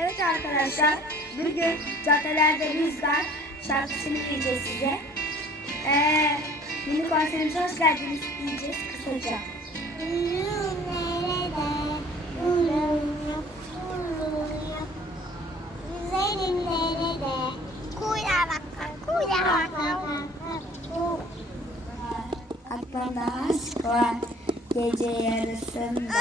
Evet arkadaşlar, bugün caddelerde rüzgar şarkısını diyeceğiz size. Ee, mini konserimize hoş geldiniz diyeceğiz kısaca. Aklımda aşk var gece yarısında.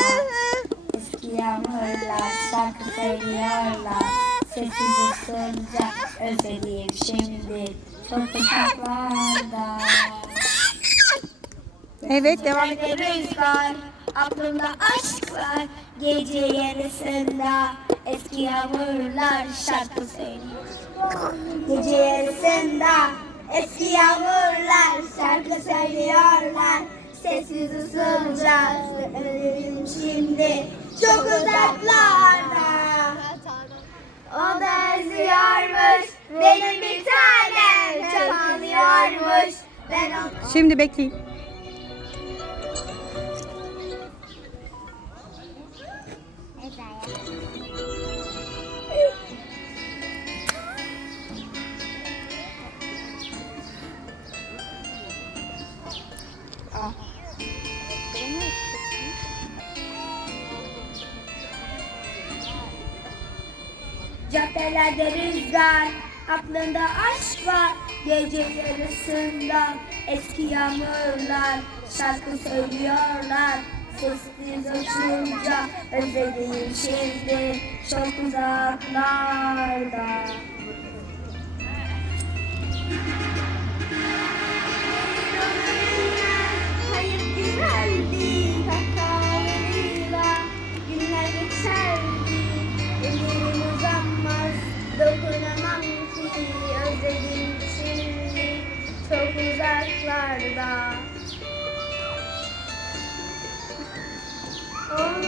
Yağmurlar şarkı söylüyorlar. Sessiz usulca özlediğim şimdi çok uzaklarda. Evet devam. Nerede rüzgar, aklımda aşk var Gece yarısında eski yağmurlar şarkı söylüyor Gece yarısında eski yağmurlar şarkı söylüyorlar Sessiz usulca özledim şimdi çok uzaklarda. O da özlüyormuş benim bir tanem çok anlıyormuş. Ben onu Şimdi bekleyin. Caddelerde rüzgar, aklında aşk var. Gece yarısında eski yağmurlar Şarkı söylüyorlar. Sessiz uçunca özlediğim şimdi Çok uzaklarda uzaklarda Onu